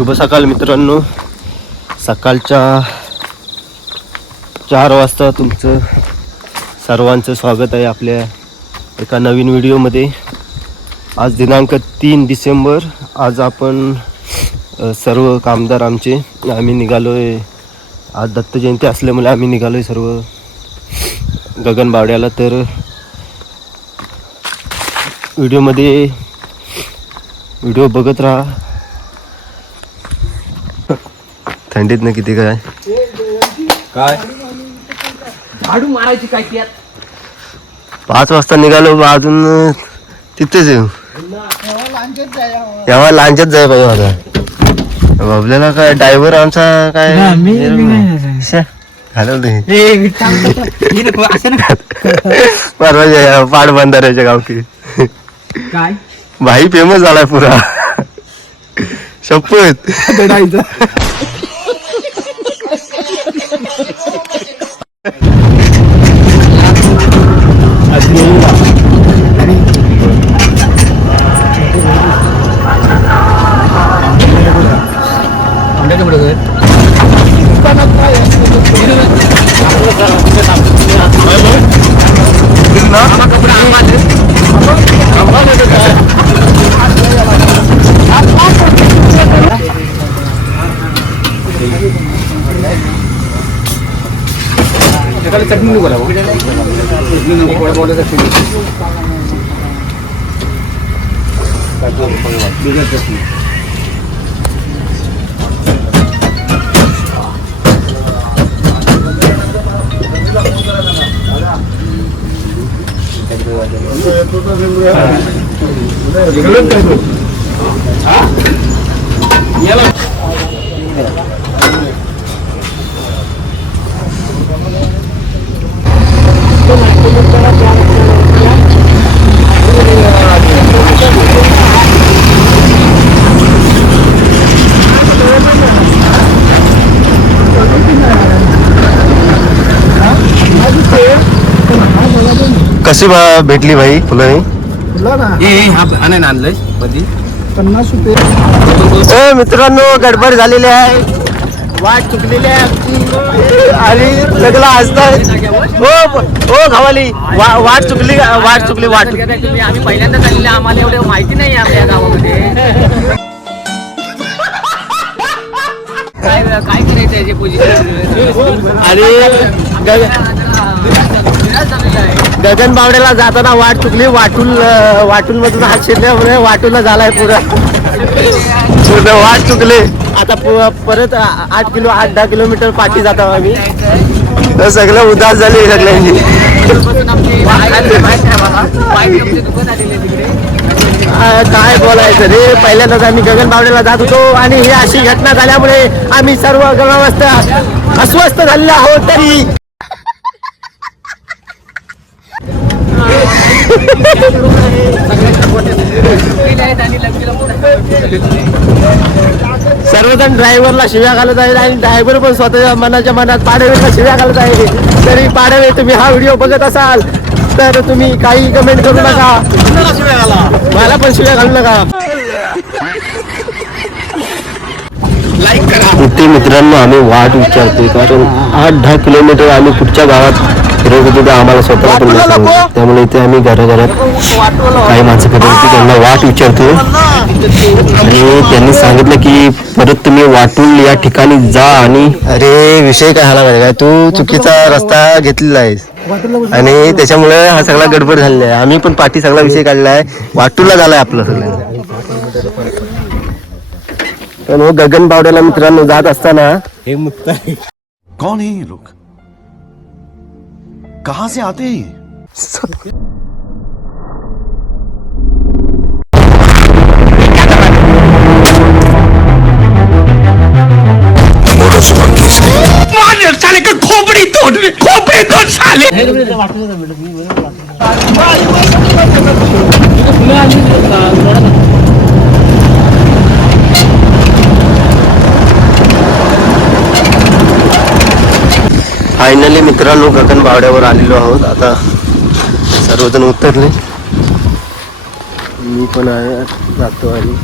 शुभ सकाळ मित्रांनो. सकाळच्या 4 वाजता तुमचं सर्वांचं स्वागत आहे आपल्या एका नवीन व्हिडिओमध्ये. आज दिनांक 3 डिसेंबर. आज आपण सर्व कामदार आम्ही निघालो आहे. आज दत्त जयंती असल्यामुळे आम्ही निघालो आहे सर्व गगनबावड्याला. तर व्हिडिओ बघत राहा. थंडीत ना किती काय झाडू मारायची काय त्यात. 5 वाजता निघालो, अजून तिथेच येऊ. तेव्हा लांचच जाय पाहिजे माझा. आपल्याला काय ड्रायव्हर आमचा काय परवा पाटबंधाऱ्याच्या गावठी काय भाई फेमस झालाय पुरा. शपथ चटणी नको कशी भेटली भाई फुलं? आणलंय 50 रुपये. मित्रांनो गडबड झालेली आहे, वाट चुकलेली आहे आमची आणि लगला हसताय. हो घावाली वाट चुकली. आम्ही पहिल्यांदा झालेले, आम्हाला एवढं माहिती नाही आपल्या गावामध्ये. काय करायचं याची पोझिशन. आणि गगनबावड्याला जाताना वाट चुकली. वाटून मधून हात शिरल्यामुळे वाटूला झालाय पूर्ण वाट चुकले. आता परत 8-10 किलोमीटर पाठी जातो आम्ही. तर सगळं उदास झाले सगळ्यांनी. काय बोलायचं रे. पहिल्यांदाच आम्ही गगनबावड्याला जात होतो आणि ही अशी घटना झाल्यामुळे आम्ही सर्व अस्वस्थ झालेलो आहोत. तरी सर्वजण ड्रायव्हरला शिव्या घालत आहे आणि ड्रायव्हर पण स्वतःच्या मनाच्या मनात पाडवेला शिव्या घालत आहे. तरी पाडवे, तुम्ही हा व्हिडिओ बघत असाल तर तुम्ही काही कमेंट करू नका. मला पण शिव्या घालू नका. लाईक करा. इथे मित्रांनो आम्ही वाट विचारतोय, कारण 8-10 किलोमीटर आम्ही कुठच्या गावात फिरत होतो तर आम्हाला स्वतःला पण नसतं. त्यामुळे इथे आम्ही घराघरात काही माणसं फिरत होती, त्यांना वाट विचारतोय. आणि त्यांनी सांगितलं की परत तुम्ही वाटून या ठिकाणी जा. आणि अरे विषय काय झाला माहिती काय, तू चुकीचा रस्ता घेतलेला आहेस आणि त्याच्यामुळे हा सगळा गडबड झालेला आहे. आम्ही पण पाठी सगळा विषय काढला आहे. वाटूला झालाय आपलं सगळं. पण गगनबावड्याला मित्रांनो जात असताना हे मुक्त आहे. कौन है ये लोग, कहां से आते हैं? साले का खोपड़ी तोड़ साले. फायनली मित्रांनो गगनबावड्यावर आलेलो आहोत. आता सर्वजण उतरले, मी पण आहे, जातो आणि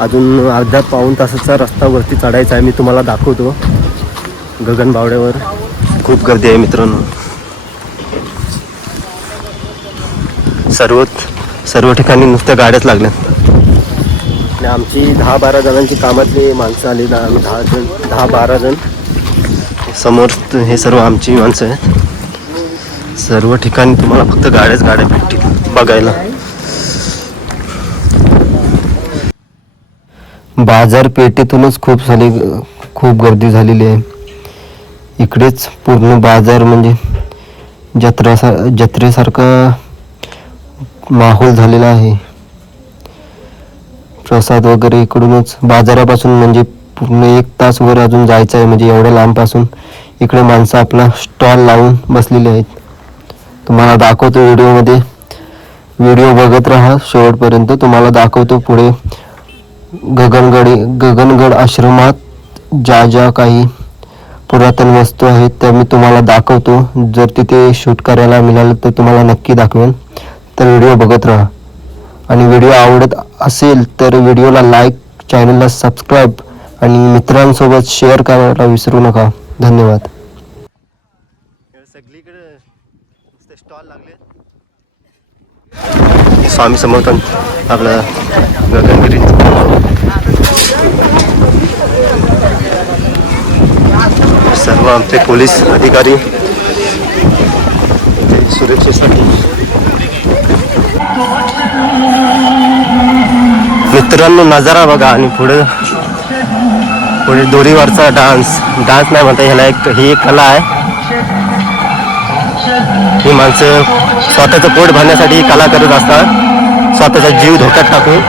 अजून अर्धा पाऊण तासाचा रस्ता वरती चढायचा आहे. मी तुम्हाला दाखवतो. गगनबावड्यावर खूप गर्दी आहे मित्रांनो. सर्व ठिकाणी नुसत्या गाड्याच लागल्यात आणि आमची 10-12 जणांची कामातली माणसं आली. आम्ही 10-12 जण. समोर हे सर्व आमची माणसं आहेत. सर्व ठिकाणी तुम्हाला फक्त गाड्या भेटतील बघायला. बाजारपेठेतूनच खूप गर्दी झालेली आहे. इकडेच पूर्ण बाजार म्हणजे जत्रेसारखा माहोल झालेला आहे. प्रसाद वगैरे इकडूनच बाजारापासून म्हणजे पूर्ण 1 तास वर अजून जायचं आहे. म्हणजे एवढ्या लांबपासून इकडे माणसं आपला स्टॉल लावून बसलेली आहेत. तुम्हाला दाखवतो व्हिडिओमध्ये. व्हिडिओ बघत राहा शेवटपर्यंत. तुम्हाला दाखवतो पुढे गगनगड आश्रमात ज्या काही पुरातन वस्तू आहेत त्या मी तुम्हाला दाखवतो. जर तिथे शूट करायला मिळालं तर तुम्हाला नक्की दाखवेन. तर व्हिडिओ बघत राहा. आणि व्हिडिओ आवडत असेल तर व्हिडिओला लाईक, चॅनलला सबस्क्राईब आणि मित्रांसोबत शेअर करायला विसरू नका. धन्यवाद. सगळीकडे स्टॉल लागले. स्वामी समर्थ आपला गगनगिरी सर्व आमचे पोलीस अधिकारी सुरक्षेसाठी. मित्रांनो नजारा बघा. आणि पुढे दोरीवरचा डान्स नाही म्हणता ह्याला ही एक कला आहे. ही माणसं स्वतःचं पोट भरण्यासाठी ही कला करत असतात. स्वतःचा जीव धोक्यात टाकून.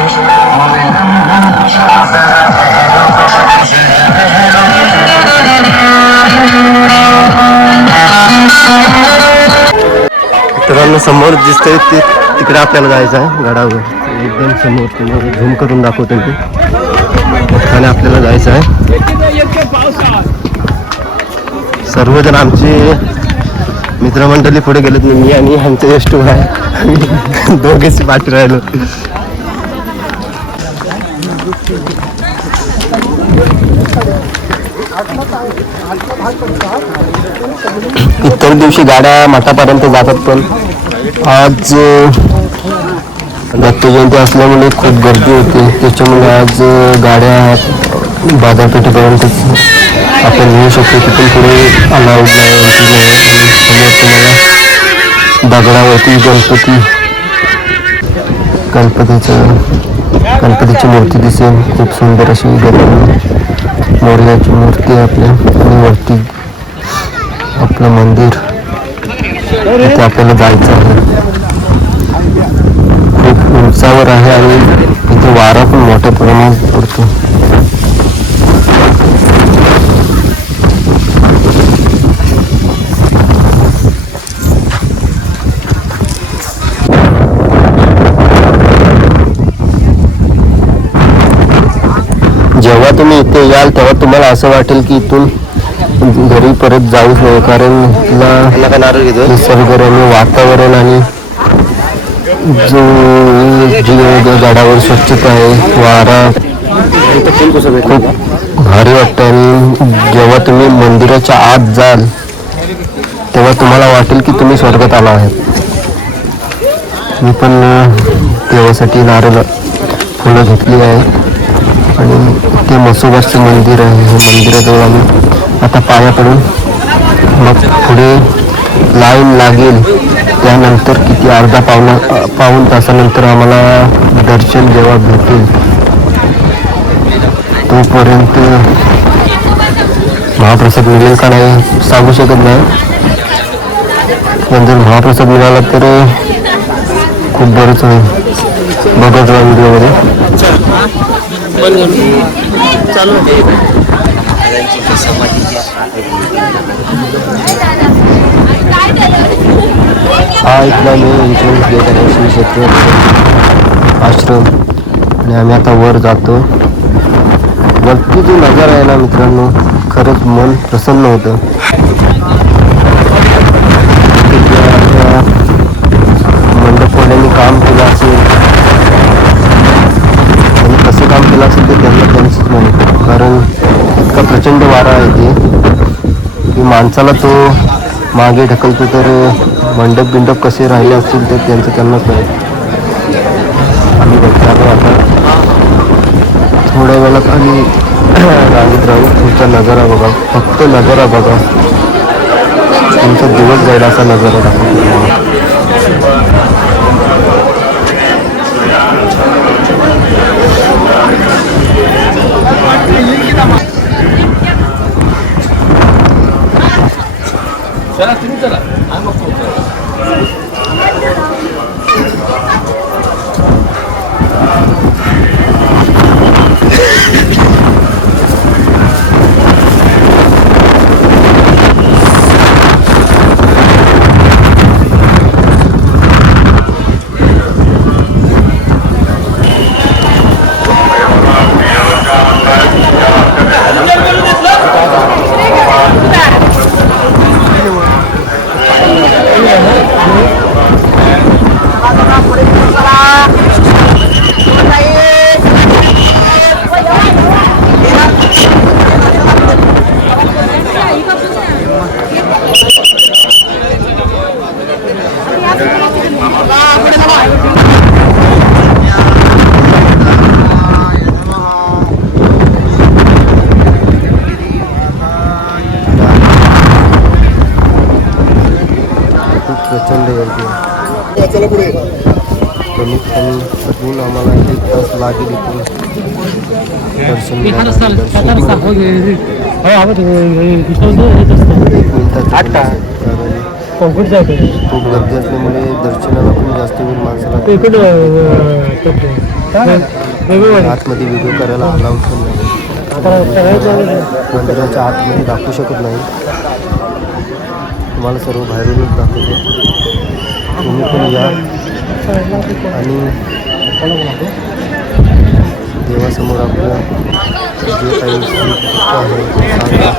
मित्रांनो समोर दिसतंय ते तिकडे आपल्याला जायचं आहे गडावर. एकदम समोर तुम्हाला झूम करून दाखवतो मी. आणि आपल्याला जायचं आहे. सर्वजण आमची मित्रमंडळी पुढे गेलेत. मी आणि आमचे यष्टू आहे दोघेच पाठी राहिलो. इतर दिवशी गाड्या मठापर्यंत जातात पण आज दत्त जयंती असल्यामुळे खूप गर्दी होती. त्याच्यामुळे आज गाड्या बाजारपेठेपर्यंत आपण घेऊ शकतो. तिथून पुढे अलाउड नाही. समोर तुम्हाला दगडावरती गणपतीची मूर्ती दिसेल. खूप सुंदर अशी मोरयाची मूर्ती आहे आपल्या. आणि वरती आपलं मंदिर इथे आपल्याला जायचं आहे. खूप उंचावर आहे आणि इथे वारा पण मोठ्या प्रमाणात पडतो. जेव्हा तुम्ही इथे याल तेव्हा तुम्हाला असं वाटेल की इथून घरी परत जाऊच नाही. कारण इथला निसर्गरम्य वातावरण आणि जो गडावर स्वच्छता आहे, वारा खूप भारी वाटतं. आणि जेव्हा तुम्ही मंदिराच्या आत जाल तेव्हा तुम्हाला वाटेल की तुम्ही स्वर्गात आला आहात. मी पण देवासाठी नारळ फुलं घेतली आहे. आणि ते म्हसोबाचं मंदिर आहे. हे मंदिराजवळ आम्ही आता पाया पडून मग पुढे लाईन लागेल. त्यानंतर किती पाऊण तासानंतर आम्हाला दर्शन जेव्हा भेटेल तोपर्यंत महाप्रसाद मिळेल का नाही सांगू शकत नाही. पण जर महाप्रसाद मिळाला तर खूप बरंच होईल. बघत राहा व्हिडिओमध्ये. हा इथला मी इन्शुरन्स गेट आहे श्री क्षेत्र आश्रम. आणि आम्ही आता वर जातो. वरती जो नजारा आहे ना मित्रांनो, खरंच मन प्रसन्न होतं. मंडपवाल्यांनी काम केलं असेल आणि कसं काम केलं असेल इतका प्रचंड वारा आहे ते की माणसाला तो मागे ढकलतो. तर मंडप बिंडप कसे राहिले असतील तर त्यांचं त्यांनाच माहीत. आम्ही बघतो आता थोड्या वेळात आम्ही रांगेत राहू. तुमचा नजारा बघा, फक्त नजारा बघा. तुमचा दिवस जाईल असा नजारा दाखवतो. चला तुम्ही चला आम्ही बघतो. प्रचंड गर्दी. कमीत कमी अजून आम्हाला 1 तास लागेल इथून दर्शन घ्यायला. 1 मिनिटाचं कारण खूप गर्दी असल्यामुळे दर्शनाला पण जास्त वेळ माणसाला. आतमध्ये व्हिडिओ करायला अलाउड पण नाही. मंदिराच्या आतमध्ये दाखवू शकत नाही. तुम्हाला सर्व बाहेरूनच दाखवतो. तुम्ही पण या आणि देवासमोर आपलं जे काही आहे सांगा.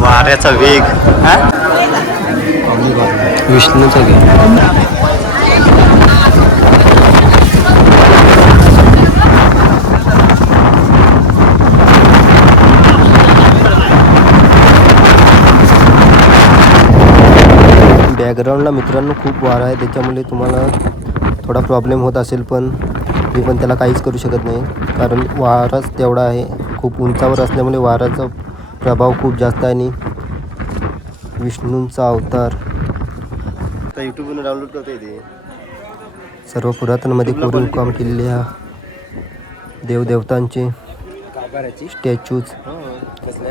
वाऱ्याचा वेग विष्णूचा घे. बॅकग्राऊंडला मित्रांनो खूप वारा आहे, त्याच्यामुळे तुम्हाला थोडा प्रॉब्लेम होत असेल, पण मी पण त्याला काहीच करू शकत नाही कारण वाराच तेवढा आहे. खूप उंचावर असल्यामुळे वाऱ्याचा प्रभाव खूप जास्त आहे. आणि विष्णूंचा अवतार यूट्यूबवरून डाउनलोड करता येते. सर्व पुरातनमध्ये कोरीव काम केलेल्या देवदेवतांचे स्टॅच्यूज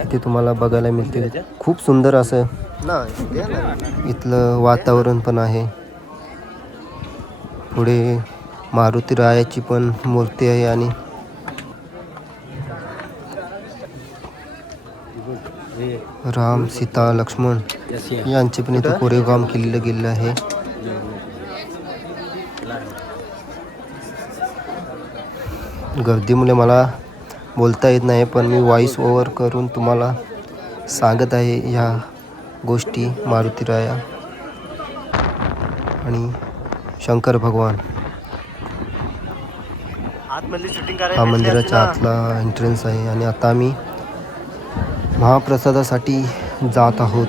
इथे तुम्हाला बघायला मिळतील. खूप सुंदर असं इथलं वातावरण पण आहे. पुढे मारुती रायाची पण मूर्ती आहे आणि राम, सीता, लक्ष्मण यांचे पण इथं कोरीव काम केलेलं गेलेलं आहे. गर्दीमुळे मला बोलता येत नाही, पण मी व्हॉइस ओव्हर करून तुम्हाला सांगत आहे ह्या गोष्टी. मारुती राया आणि शंकर भगवान हा मंदिराच्या आतला एंट्रन्स आहे. आणि आता आम्ही महाप्रसादासाठी जात आहोत.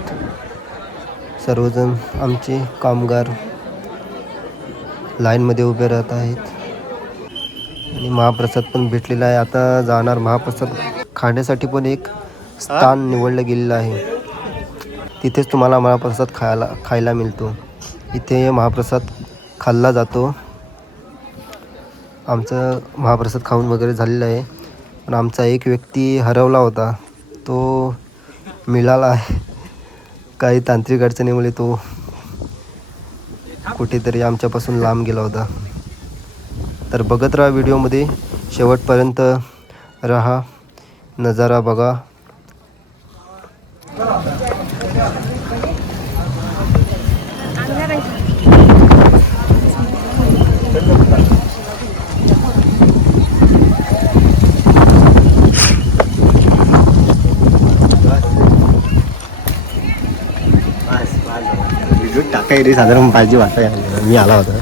सर्वजण आमचे कामगार लाईनमध्ये उभे राहत आहेत आणि महाप्रसाद पण भेटलेला आहे. आता जाणार. महाप्रसाद खाण्यासाठी पण एक स्थान निवडलं गेलेलं आहे. तिथेच तुम्हाला महाप्रसाद खायला मिळतो. इथे महाप्रसाद खाल्ला जातो. आमचं महाप्रसाद खाऊन वगैरे झालेलं आहे, पण आमचा एक व्यक्ती हरवला होता. तो मिळाला आहे. काही तांत्रिक अडचणीमुळे तो कुठेतरी आमच्यापासून लांब गेला होता. तर बघत राहा व्हिडिओमध्ये शेवटपर्यंत रहा नजारा बघा. टाकाय रे साधारण पाहिजे वाटाय मी आला होता.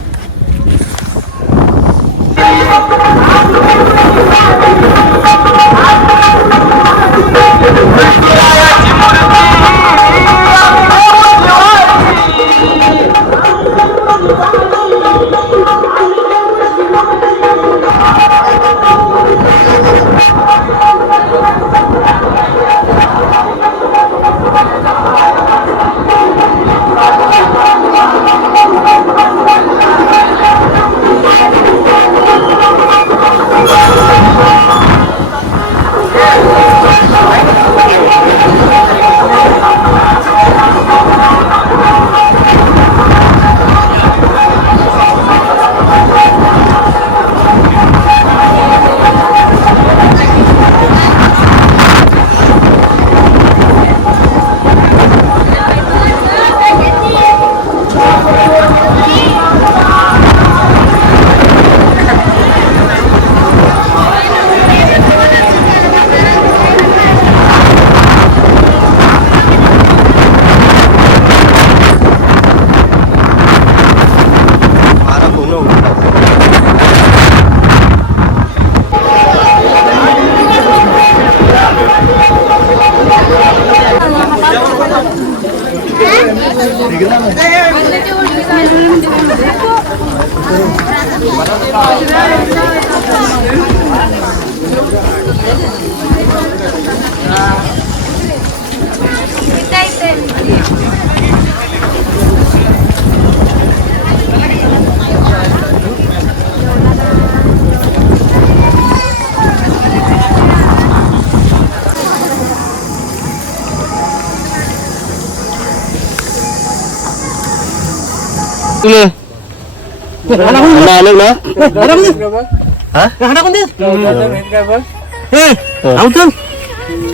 आलो ना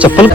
चप्पल